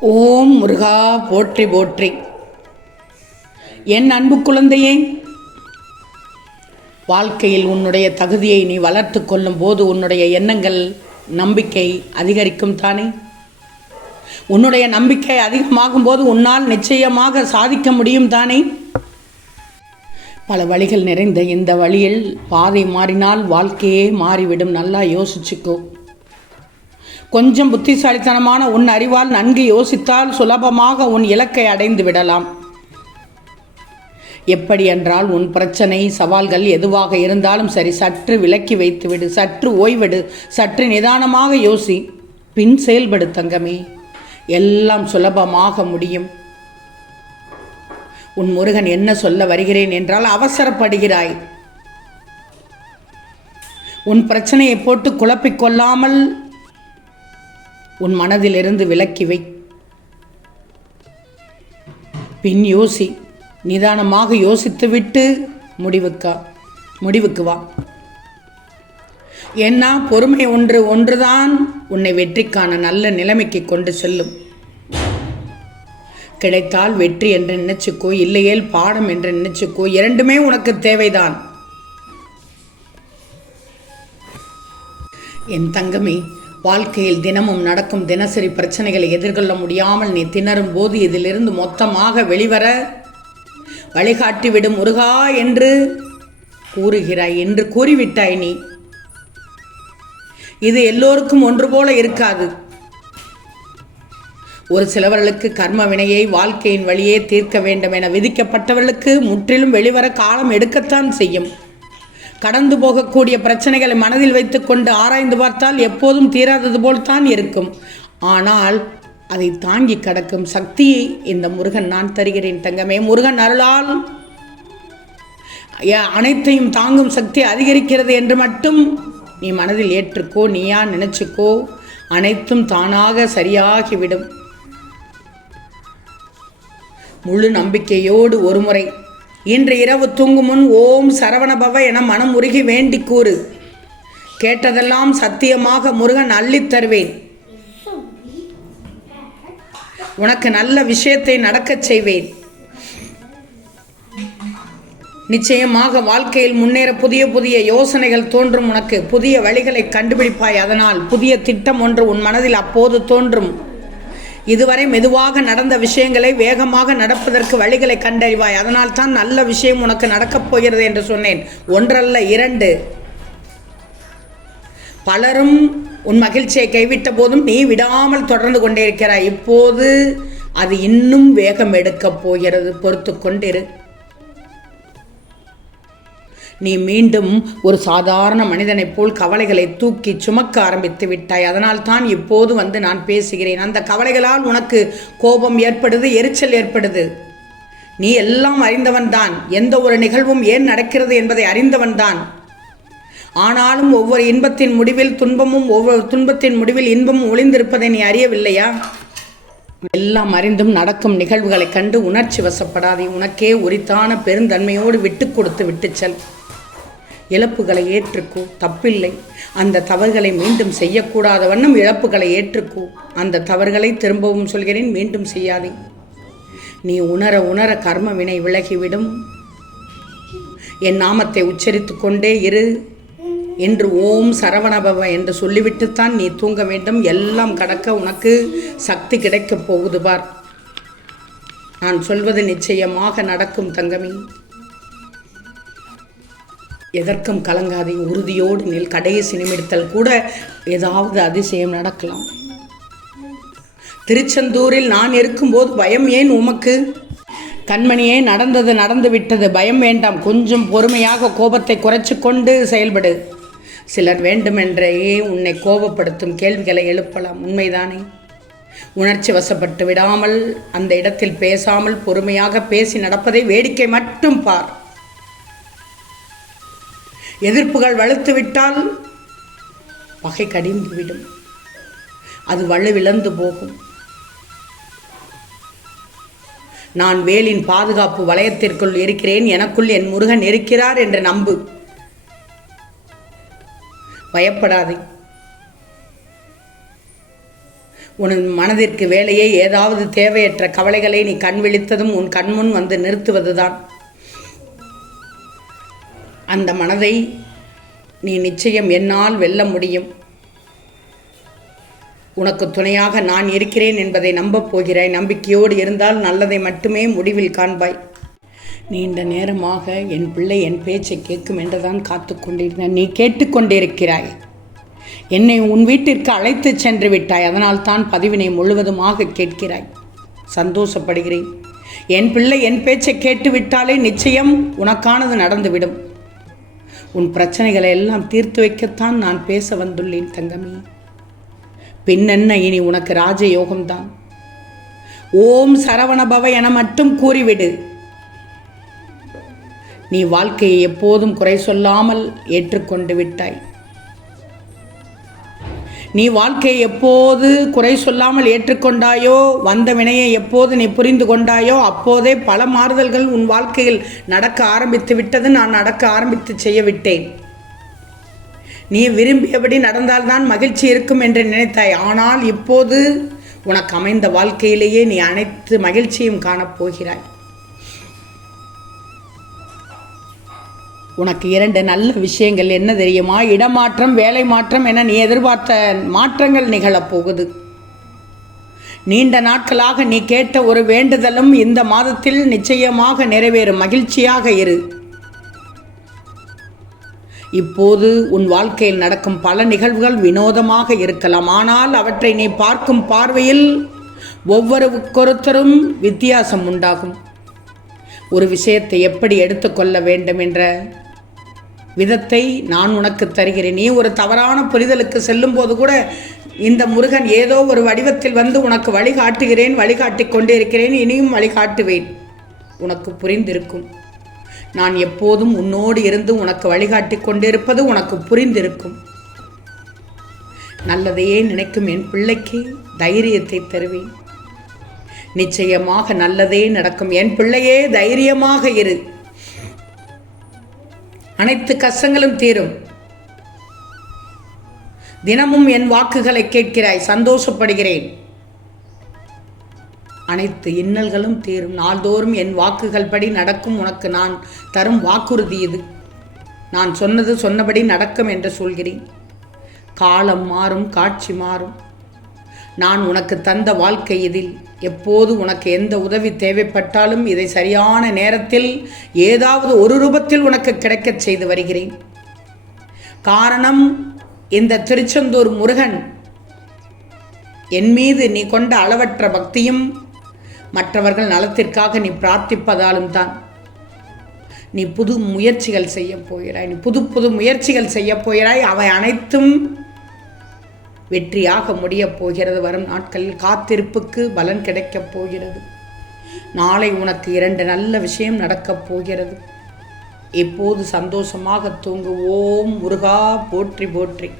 ஓம் முருகா போற்றி போற்றி. என் அன்பு குழந்தையே வாழ்க்கையில் உன்னுடைய தகுதியை நீ வளர்த்து கொள்ளும் போது உன்னுடைய எண்ணங்கள் நம்பிக்கை அதிகரிக்கும் தானே? உன்னுடைய நம்பிக்கை அதிகமாகும் போது உன்னால் நிச்சயமாக சாதிக்க முடியும் தானே? பல வழிகள் நிறைந்த இந்த வழியில் பாதை மாறினால் வாழ்க்கையே மாறிவிடும். நல்லா யோசிச்சுக்கோ. கொஞ்சம் புத்திசாலித்தனமான உன் அறிவால் நன்கு யோசித்தால் சுலபமாக உன் இலக்கை அடைந்து விடலாம். எப்படி என்றால் உன் பிரச்சனை சவால்கள் எதுவாக இருந்தாலும் சரி சற்று விலக்கி வைத்துவிடு சற்று ஓய்விடு சற்று நிதானமாக யோசி பின் செயல்படு தங்கமே. எல்லாம் சுலபமாக முடியும். உன் முருகன் என்ன சொல்ல வருகிறேன் என்றால் அவசரப்படுகிறாய். உன் பிரச்சனையை போட்டு குழப்பிக்கொள்ளாமல் உன் மனதிலிருந்து விலக்கி வை. பின் யோசி நிதானமாக யோசித்துவிட்டு முடிவுக்கா முடிவுக்கு வா. ஏன்னா பொறுமை ஒன்று ஒன்றுதான் உன்னை வெற்றிக்கான நல்ல நிலைமைக்கு கொண்டு செல்லும். கிடைத்தால் வெற்றி என்று நினைச்சுக்கோ இல்லையேல் பாடம் என்று நினைச்சுக்கோ இரண்டுமே உனக்கு தேவைதான். என் தங்கமே வாழ்க்கையில் தினமும் நடக்கும் தினசரி பிரச்சனைகளை எதிர்கொள்ள முடியாமல் நீ திணறும் போது இதிலிருந்து மொத்தமாக வெளிவர வழிகாட்டிவிடும் முருகா என்று கூறுகிறாய் என்று கூறிவிட்டாய் நீ. இது எல்லோருக்கும் ஒன்று போல இருக்காது. ஒரு சிலவர்களுக்கு கர்ம வினையை வாழ்க்கையின் வழியே தீர்க்க வேண்டும் என விதிக்கப்பட்டவர்களுக்கு முற்றிலும் வெளிவர காலம் எடுக்கத்தான் செய்யும். கடந்து போகக்கூடிய பிரச்சனைகளை மனதில் வைத்துக்கொண்டு ஆராய்ந்து பார்த்தால் எப்போதும் தீராதது போல்தான் இருக்கும். ஆனால் அதை தாங்கி கடக்கும் சக்தியை இந்த முருகன் நான் தருகிறேன் தங்கமே. முருகன் அருளால் அனைத்தையும் தாங்கும் சக்தி அதிகரிக்கிறது என்று மட்டும் நீ மனதில் ஏற்றுக்கோ நீயா நினைச்சுக்கோ. அனைத்தும் தானாக சரியாகிவிடும். முழு நம்பிக்கையோடு ஒருமுறை இன்று இரவு தூங்கும் முன் ஓம் சரவணபவ என மனம் உருகி வேண்டி கூறு கேட்டதெல்லாம் சத்தியமாக முருகன் அள்ளித் தருவேன். உனக்கு நல்ல விஷயத்தை நடக்கச் செய்வேன். நிச்சயமாக வாழ்க்கையில் முன்னேற புதிய புதிய யோசனைகள் தோன்றும் உனக்கு. புதிய வழிகளை கண்டுபிடிப்பாய். அதனால் புதிய திட்டம் ஒன்று உன் மனதில் அப்போது தோன்றும். இதுவரை மெதுவாக நடந்த விஷயங்களை வேகமாக நடப்பதற்கு வழிகளை கண்டறிவாய். அதனால் தான் நல்ல விஷயம் உனக்கு நடக்கப் போகிறது என்று சொன்னேன். ஒன்றல்ல இரண்டு. பலரும் உன் மகிழ்ச்சியை கைவிட்ட போதும் நீ விடாமல் தொடர்ந்து கொண்டே இருக்கிறாய். இப்போது அது இன்னும் வேகம் எடுக்கப் போகிறது. பொறுத்து கொண்டிரு. நீ மீண்டும் ஒரு சாதாரண மனிதனைப் போல் கவலைகளை தூக்கி சுமக்க ஆரம்பித்து விட்டாய். அதனால் தான் இப்போது வந்து நான் பேசுகிறேன். அந்த கவலைகளால் உனக்கு கோபம் ஏற்படுது எரிச்சல் ஏற்படுது. நீ எல்லாம் அறிந்தவன்தான் எந்த ஒரு நிகழ்வும் ஏன் நடக்கிறது என்பதை அறிந்தவன்தான் ஆனாலும் ஒவ்வொரு இன்பத்தின் முடிவில் துன்பமும் ஒவ்வொரு துன்பத்தின் முடிவில் இன்பமும் ஒளிந்திருப்பதை நீ அறியவில்லையா? எல்லாம் அறிந்தும் நடக்கும் நிகழ்வுகளைக் கண்டு உணர்ச்சி வசப்படாதே. உனக்கே உரித்தான பெருந்தன்மையோடு விட்டு கொடுத்து விட்டுச் செல். இழப்புகளை ஏற்றுக்கோ தப்பில்லை. அந்த தவறுகளை மீண்டும் செய்யக்கூடாத வண்ணம் இழப்புகளை ஏற்றுக்கோ அந்த தவறுகளை திரும்பவும் சொல்கிறேன் மீண்டும் செய்யாதே. நீ உணர உணர கர்ம வினை விலகிவிடும். என் நாமத்தை உச்சரித்து கொண்டே இரு. என்று ஓம் சரவணபவ என்று சொல்லிவிட்டுத்தான் நீ தூங்க வேண்டும். எல்லாம் கடக்க உனக்கு சக்தி கிடைக்கப் போகுது பார். நான் சொல்வது நிச்சயமாக நடக்கும் தங்கமி. எதற்கும் கலங்காதே உறுதியோடு நில். கடைசி நிமிடத்தில் கூட ஏதாவது அதிசயம் நடக்கலாம். திருச்செந்தூரில் நான் இருக்கும்போது பயம் ஏன் உமக்கு? கண்மணியே நடந்தது நடந்து விட்டது பயம் வேண்டாம். கொஞ்சம் பொறுமையாக கோபத்தை குறைச்சு கொண்டு செயல்படு. சிலர் வேண்டுமென்றே உன்னை கோபப்படுத்தும் கேள்விகளை எழுப்பலாம். உண்மைதானே? உணர்ச்சி வசப்பட்டு விடாமல் அந்த இடத்தில் பேசாமல் பொறுமையாக பேசி நடப்பதை வேடிக்கை மட்டும் பார். எதிர்ப்புகள் வலுத்துவிட்டால் பகை கடிந்துவிடும். அது வலுவிழந்து போகும். நான் வேலின் பாதுகாப்பு வளையத்திற்குள் இருக்கிறேன். எனக்குள் என் முருகன் இருக்கிறார் என்று நம்பு. பயப்படாதே. உன் மனதிற்கு வேலையே ஏதாவது தேவையற்ற கவலைகளை நீ கண் விழித்ததும் உன் கண்முன் வந்து நிறுத்துவதுதான். அந்த மனதை நீ நிச்சயம் என்னால் வெல்ல முடியும். உனக்கு துணையாக நான் இருக்கிறேன் என்பதை நம்பப் போகிறாய். நம்பிக்கையோடு இருந்தால் நல்லதை மட்டுமே முடிவில் காண்பாய். நீண்ட நேரமாக என் பிள்ளை என் பேச்சை கேட்கும் என்றுதான் காத்து கொண்டிருந்தேன். நீ கேட்டுக்கொண்டிருக்கிறாய் என்னை உன் வீட்டிற்கு அழைத்து சென்று விட்டாய். அதனால் தான் பதிவினை முழுவதுமாக கேட்கிறாய். சந்தோஷப்படுகிறேன். என் பிள்ளை என் பேச்சை கேட்டுவிட்டாலே நிச்சயம் உனக்கானது நடந்துவிடும். உன் பிரச்சனைகளை எல்லாம் தீர்த்து வைக்கத்தான் நான் பேச வந்துள்ளேன் தங்கமி. பின்னென்ன இனி உனக்கு ராஜயோகம்தான்? ஓம் சரவணபவ என மட்டும் கூறிவிடு. நீ வாழ்க்கையை எப்போதும் குறை சொல்லாமல் ஏற்றுக்கொண்டு விட்டாய். நீ வாழ்க்கையை எப்போது குறை சொல்லாமல் ஏற்றுக்கொண்டாயோ வந்த வினையை எப்போது நீ புரிந்து கொண்டாயோ அப்போதே பல மாறுதல்கள் உன் வாழ்க்கையில் நடக்க ஆரம்பித்து விட்டது. நான் நடக்க ஆரம்பித்து செய்ய விட்டேன். நீ விரும்பியபடி நடந்தால்தான் மகிழ்ச்சி இருக்கும் என்று நினைத்தாய். ஆனால் இப்போது உனக்கு அமைந்த வாழ்க்கையிலேயே நீ அனைத்து மகிழ்ச்சியும் காணப்போகிறாய். உனக்கு இரண்டு நல்ல விஷயங்கள். என்ன தெரியுமா? இடமாற்றம் வேலை மாற்றம் என நீ எதிர்பார்த்த மாற்றங்கள் நிகழப் போகுது நீண்ட நாட்களாக நீ கேட்ட ஒரு வேண்டுதலும் இந்த மாதத்தில் நிச்சயமாக நிறைவேறும். மகிழ்ச்சியாக இரு. இப்போது உன் வாழ்க்கையில் நடக்கும் பல நிகழ்வுகள் வினோதமாக இருக்கலாம். ஆனால் அவற்றை நீ பார்க்கும் பார்வையில் ஒவ்வொருவருக்கொருத்தரும் வித்தியாசம் உண்டாகும். ஒரு விஷயத்தை எப்படி எடுத்துக்கொள்ள வேண்டும் என்ற விதத்தை நான் உனக்கு தருகிறேன். நீ ஒரு தவறான புரிதலுக்கு செல்லும்போது கூட இந்த முருகன் ஏதோ ஒரு வடிவத்தில் வந்து உனக்கு வழிகாட்டுகிறேன் வழிகாட்டிக் கொண்டிருக்கிறேன் இனியும் வழிகாட்டுவேன். உனக்கு புரிந்திருக்கும். நான் எப்போதும் உன்னோடு இருந்து உனக்கு வழிகாட்டி கொண்டிருப்பது உனக்கு புரிந்திருக்கும். நல்லதையே நினைக்கும் என் பிள்ளைக்கு தைரியத்தை தருவேன். நிச்சயமாக நல்லதே நடக்கும். என் பிள்ளையே தைரியமாக இரு. அனைத்து கஷ்டங்களும் தீரும். தினமும் என் வாக்குகளை கேட்கிறாய் சந்தோஷப்படுகிறேன். அனைத்து இன்னல்களும் தீரும். நாள்தோறும் என் வாக்குகள் படி நடக்கும் உனக்கு நான் தரும் வாக்குறுதி இது. நான் சொன்னது சொன்னபடி நடக்கும் என்று சொல்கிறேன். காலம் மாறும் காட்சி மாறும். நான் உனக்கு தந்த வாழ்க்கை இதில். எப்போது உனக்கு எந்த உதவி தேவைப்பட்டாலும் இதை சரியான நேரத்தில் ஏதாவது ஒரு ரூபத்தில் உனக்கு கிடைக்கச் செய்து வருகிறேன். காரணம் இந்த திருச்செந்தூர் முருகன். என் மீது நீ கொண்ட அளவற்ற பக்தியும் மற்றவர்கள் நலத்திற்காக நீ பிரார்த்திப்பதாலும் தான். நீ புது முயற்சிகள் செய்ய போகிறாய் நீ புது புது முயற்சிகள் செய்ய போகிறாய் அவை அனைத்தும் வெற்றியாக முடியப் போகிறது வரும் நாட்களில். காத்திருப்புக்கு பலன் கிடைக்கப் போகிறது. நாளை உனக்கு இரண்டு நல்ல விஷயம் நடக்கப் போகிறது. எப்போது சந்தோஷமாக தூங்கு ஓம் முருகா போற்றி போற்றி.